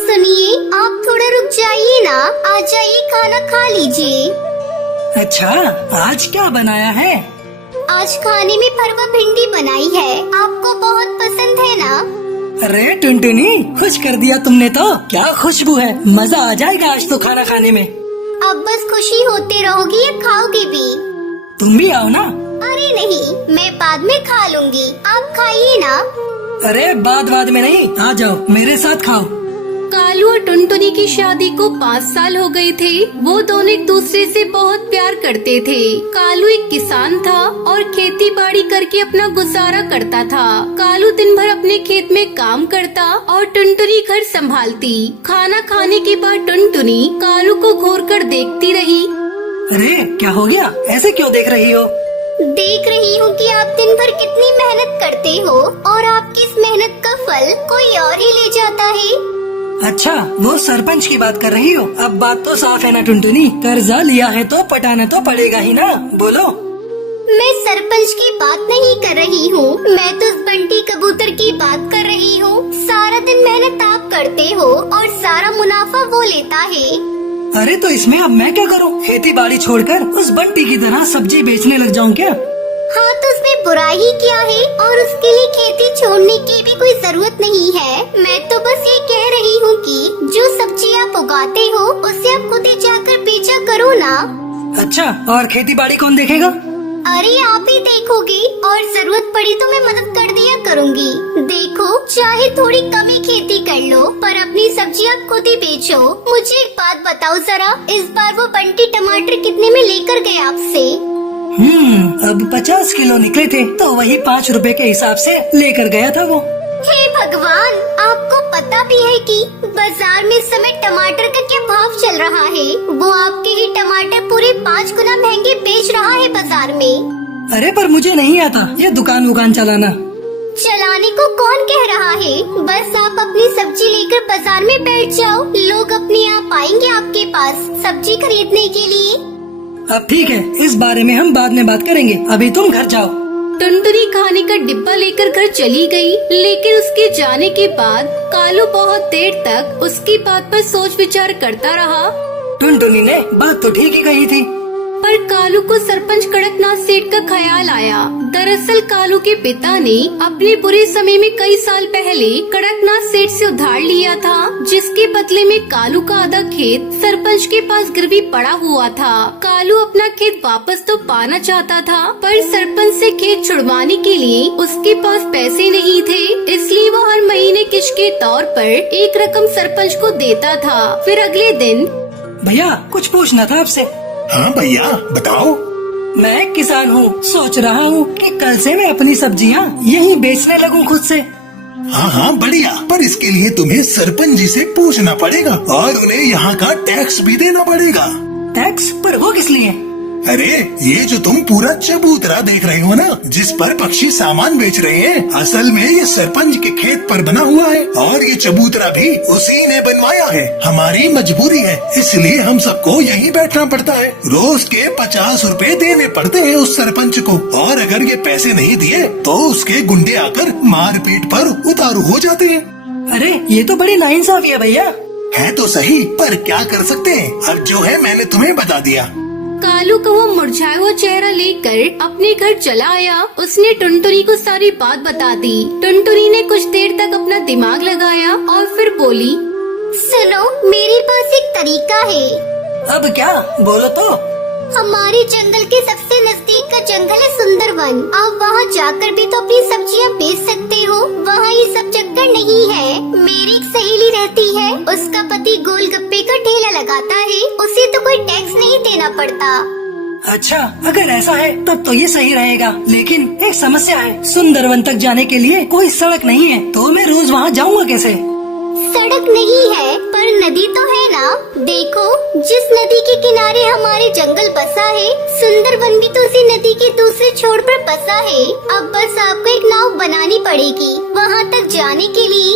सुनिए, आप थोड़ा रुक जाइए ना, आ जाइए खाना खा लीजिए। अच्छा, आज क्या बनाया है? आज खाने में भरवा भिंडी बनाई है, आपको बहुत पसंद है ना? अरे टुनटुनी, खुश कर दिया तुमने तो। क्या खुशबू है, मजा आ जाएगा आज तो खाना खाने में। अब बस खुशी होते रहोगी या खाओगे भी? तुम भी आओ ना। अरे नहीं, मैं बाद में खा लूंगी, आप खाइए ना। अरे बाद में नहीं, आ जाओ मेरे साथ खाओ। कालू और टुनटुनी की शादी को 5 साल हो गए थे। वो दोनों एक दूसरे से बहुत प्यार करते थे। कालू एक किसान था और खेती बाड़ी करके अपना गुजारा करता था। कालू दिन भर अपने खेत में काम करता और टुनटुनी घर संभालती। खाना खाने के बाद टुनटुनी कालू को घूर कर देखती रही। अरे क्या हो गया, ऐसे क्यों देख रही हो? देख रही हूँ कि आप दिन भर कितनी मेहनत करते हो और आपकी इस मेहनत का फल कोई और ही ले जाता है। अच्छा, वो सरपंच की बात कर रही हो? अब बात तो साफ है ना टुनटुनी, कर्जा लिया है तो पटाना तो पड़ेगा ही ना। बोलो। मैं सरपंच की बात नहीं कर रही हूँ, मैं तो उस बंटी कबूतर की बात कर रही हूँ। सारा दिन मेहनत आप करते हो और सारा मुनाफा वो लेता है। अरे तो इसमें अब मैं क्या करूँ? खेती बाड़ी छोड़कर उस बंटी की तरह सब्जी बेचने लग जाऊँ क्या? हाँ तो उसमें बुराई ही क्या है, और उसके लिए खेती छोड़ने की भी कोई जरूरत नहीं है। मैं तो बस ये कह रही हूँ कि जो सब्जी आप उगाते हो उसे आप खुद ही जाकर बेचा करो ना। अच्छा, और खेती बाड़ी कौन देखेगा? अरे आप ही देखोगे, और जरूरत पड़ी तो मैं मदद कर दिया करूँगी। देखो, चाहे थोड़ी कम ही खेती कर लो, पर अपनी सब्जी आप खुद ही बेचो। मुझे एक बात बताओ जरा, इस बार वो बंटी टमाटर कितने में लेकर गए आपसे? अब 50 किलो निकले थे तो वही 5 रुपए के हिसाब से लेकर गया था वो। हे भगवान, आपको पता भी है कि बाजार में इस समय टमाटर का क्या भाव चल रहा है? वो आपके ही टमाटर पूरे 5 गुना महंगे बेच रहा है बाजार में। अरे पर मुझे नहीं आता ये दुकान चलाना। चलाने को कौन कह रहा है? बस आप अपनी सब्जी लेकर बाजार में बैठ जाओ, लोग अपने आप आएंगे आपके पास सब्जी खरीदने के लिए। अब ठीक है, इस बारे में हम बाद में बात करेंगे, अभी तुम घर जाओ। टुनटुनी खाने का डिब्बा लेकर घर चली गई, लेकिन उसके जाने के बाद कालू बहुत देर तक उसकी बात पर सोच विचार करता रहा। टुनटुनी ने बात तो ठीक ही कही थी, पर कालू को सरपंच कड़कनाथ सेठ का ख्याल आया। दरअसल कालू के पिता ने अपने बुरे समय में कई साल पहले कड़कनाथ सेठ से उधार लिया था, जिसके बदले में कालू का आधा खेत सरपंच के पास गिरवी पड़ा हुआ था। कालू अपना खेत वापस तो पाना चाहता था, पर सरपंच से खेत छुड़वाने के लिए उसके पास पैसे नहीं थे, इसलिए वो हर महीने किश्त के तौर पर एक रकम सरपंच को देता था। फिर अगले दिन, भैया कुछ पूछना था आपसे। हाँ भैया बताओ। मैं किसान हूँ, सोच रहा हूँ कि कल से मैं अपनी सब्जियाँ यहीं बेचने लगूँ खुद से। हाँ बढ़िया, पर इसके लिए तुम्हें सरपंच जी से पूछना पड़ेगा और उन्हें यहाँ का टैक्स भी देना पड़ेगा। टैक्स? पर वो किस लिए? अरे ये जो तुम पूरा चबूतरा देख रहे हो ना, जिस पर पक्षी सामान बेच रहे हैं, असल में ये सरपंच के खेत पर बना हुआ है और ये चबूतरा भी उसी ने बनवाया है। हमारी मजबूरी है, इसलिए हम सबको यहीं बैठना पड़ता है। रोज के 50 रुपए देने पड़ते हैं उस सरपंच को, और अगर ये पैसे नहीं दिए तो उसके गुंडे आकर मारपीट पर उतारू हो जाते हैं। अरे ये तो बड़ी नाइंसाफी है भैया। है तो सही, पर क्या कर सकते हैं, अब जो है मैंने तुम्हें बता दिया। कालू का वो मुरझाया हुआ चेहरा लेकर अपने घर चला आया। उसने टुनटुनी को सारी बात बता दी। टुनटुनी ने कुछ देर तक अपना दिमाग लगाया और फिर बोली, सुनो, मेरे पास एक तरीका है। अब क्या? बोलो तो। हमारे जंगल के सबसे नजदीक का जंगल है सुंदरवन। आप वहाँ जाकर भी तो अपनी सब्जियाँ बेच सकते हो, वहाँ ये सब चक्कर नहीं है। मेरी एक सहेली रहती है, उसका पति गोलगप्पे का ठेला लगाता है, उसे तो कोई टैक्स नहीं देना पड़ता। अच्छा, अगर ऐसा है तब तो ये सही रहेगा, लेकिन एक समस्या है, सुंदरवन तक जाने के लिए कोई सड़क नहीं है, तो मैं रोज वहाँ जाऊँगा कैसे? सड़क नहीं है पर नदी तो है ना। देखो, जिस नदी के किनारे हमारे जंगल बसा है, सुंदरवन भी तो उसी नदी के दूसरे छोर पर बसा है। अब बस आपको एक नाव बनानी पड़ेगी वहाँ तक जाने के लिए।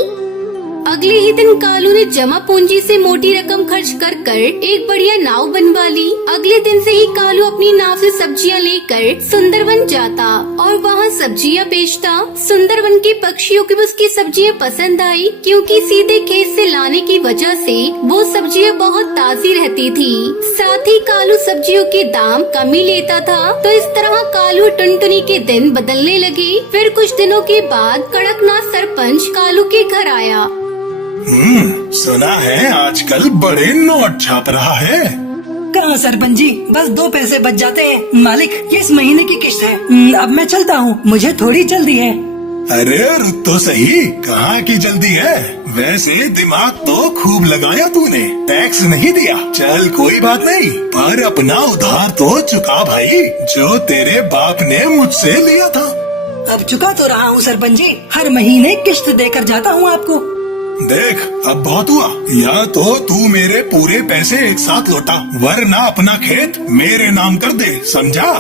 अगले ही दिन कालू ने जमा पूंजी से मोटी रकम खर्च कर एक बढ़िया नाव बनवा ली। अगले दिन से ही कालू अपनी नाव से सब्जियां लेकर सुंदरवन जाता और वहाँ सब्जियां बेचता। सुंदरवन के पक्षियों को भी उसकी सब्जियां पसंद आई, क्योंकि सीधे खेत से लाने की वजह से वो सब्जियां बहुत ताजी रहती थी। साथ ही कालू सब्जियों के दाम कम ही लेता था। तो इस तरह कालू टुनटुनी के दिन बदलने लगे। फिर कुछ दिनों के बाद कड़कनाथ सरपंच कालू के घर आया। सुना है आजकल बड़े नोट छाप रहा है। कहाँ सरपंच जी, बस 2 पैसे बच जाते हैं। मालिक, ये इस महीने की किश्त है। अब मैं चलता हूँ, मुझे थोड़ी जल्दी है। अरे रुक तो सही, कहाँ की जल्दी है? वैसे दिमाग तो खूब लगाया तूने, टैक्स नहीं दिया। चल कोई बात नहीं, पर अपना उधार तो चुका भाई, जो तेरे बाप ने मुझसे लिया था। अब चुका तो रहा हूँ सरपंच जी, हर महीने किश्त देकर जाता हूँ आपको। देख अब बहुत हुआ, या तो तू मेरे पूरे पैसे एक साथ लौटा, वरना अपना खेत मेरे नाम कर दे, समझा?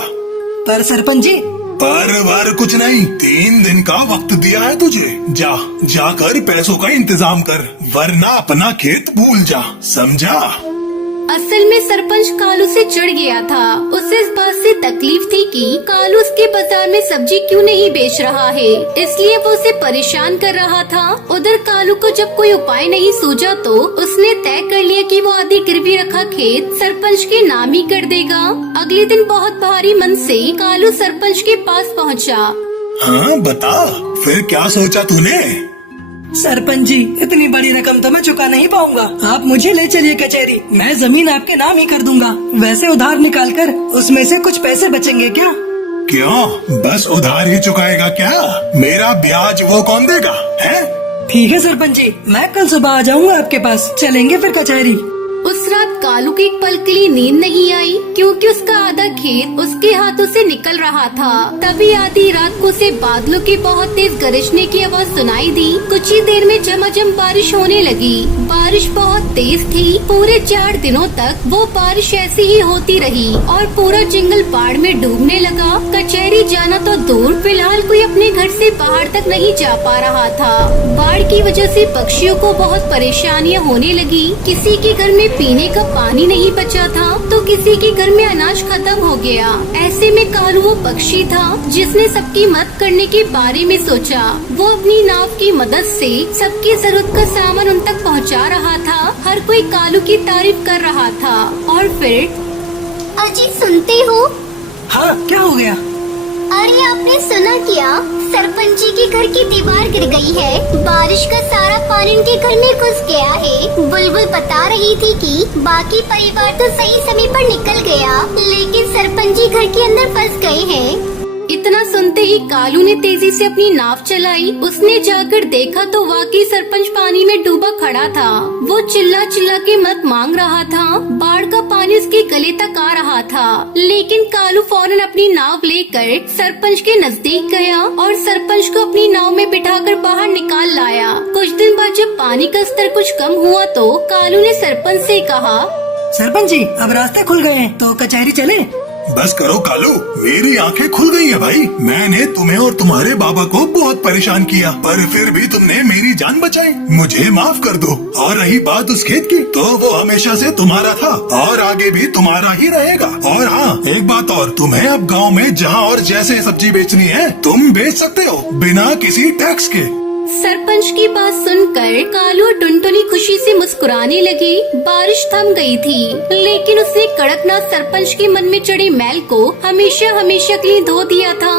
पर सरपंच जी। पर वर कुछ नहीं, 3 दिन का वक्त दिया है तुझे। जाकर पैसों का इंतजाम कर, वरना अपना खेत भूल जा, समझा? असल में सरपंच कालू से चिढ़ गया था। उसे इस बात से तकलीफ थी कि कालू उसके बाजार में सब्जी क्यों नहीं बेच रहा है, इसलिए वो उसे परेशान कर रहा था। उधर कालू को जब कोई उपाय नहीं सूझा तो उसने तय कर लिया कि वो आधी गिरवी रखा खेत सरपंच के नाम ही कर देगा। अगले दिन बहुत भारी मन से कालू सरपंच के पास पहुंचा। हाँ बता, फिर क्या सोचा तूने? सरपंच जी, इतनी बड़ी रकम तो मैं चुका नहीं पाऊंगा। आप मुझे ले चलिए कचहरी, मैं जमीन आपके नाम ही कर दूंगा। वैसे उधार निकाल कर उसमें से कुछ पैसे बचेंगे क्या? क्यों, बस उधार ही चुकाएगा क्या? मेरा ब्याज वो कौन देगा है? ठीक है सरपंच जी, मैं कल सुबह आ जाऊंगा आपके पास, चलेंगे फिर कचहरी। उस रात कालू की एक पल के लिए नींद नहीं आई, क्योंकि उसका आधा खेत उसके हाथों से निकल रहा था। तभी आधी रात को उसे बादलों की बहुत तेज गरजने की आवाज सुनाई दी। कुछ ही देर में झमाझम बारिश होने लगी। बारिश बहुत तेज थी। पूरे 4 दिनों तक वो बारिश ऐसी ही होती रही और पूरा जंगल बाढ़ में डूबने लगा। कचहरी जाना तो दूर, फिलहाल कोई अपने घर से बाहर तक नहीं जा पा रहा था। बाढ़ की वजह से पक्षियों को बहुत परेशानियां होने लगी। किसी के घर में पीने का पानी नहीं बचा था तो किसी के घर में अनाज खत्म हो गया। ऐसे में कालू वो पक्षी था जिसने सबकी मदद करने के बारे में सोचा। वो अपनी नाव की मदद से सबकी जरूरत का सामान उन तक पहुंचा रहा था। हर कोई कालू की तारीफ कर रहा था। और फिर अजी सुनते हो? हाँ, क्या हो गया? अरे आपने सुना क्या? सरपंच जी के घर की दीवार गिर गई है। बारिश का सारा पानी उनके घर में घुस गया है। बुलबुल बता रही थी कि बाकी परिवार तो सही समय पर निकल गया, लेकिन सरपंच जी घर के अंदर फंस गए हैं। इतना सुनते ही कालू ने तेजी से अपनी नाव चलाई। उसने जाकर देखा तो वाकई सरपंच पानी में डूबा खड़ा था। वो चिल्ला चिल्ला के मदद मांग रहा था। बाढ़ का पानी उसके गले तक आ रहा था, लेकिन कालू फौरन अपनी नाव लेकर सरपंच के नजदीक गया और सरपंच को अपनी नाव में बिठाकर बाहर निकाल लाया। कुछ दिन बाद जब पानी का स्तर कुछ कम हुआ तो कालू ने सरपंच से कहा, सरपंच जी, अब रास्ते खुल गए हैं तो कचहरी चले। बस करो कालू, मेरी आंखें खुल गई है भाई। मैंने तुम्हें और तुम्हारे बाबा को बहुत परेशान किया, पर फिर भी तुमने मेरी जान बचाई। मुझे माफ कर दो। और रही बात उस खेत की, तो वो हमेशा से तुम्हारा था और आगे भी तुम्हारा ही रहेगा। और हाँ, एक बात और, तुम्हें अब गांव में जहाँ और जैसे सब्जी बेचनी है तुम बेच सकते हो, बिना किसी टैक्स के। सरपंच की बात सुनकर कालू और टुनटुनी खुशी से मुस्कुराने लगी। बारिश थम गई थी, लेकिन उसने कड़कनाथ सरपंच के मन में चढ़े मैल को हमेशा हमेशा के लिए धो दिया था।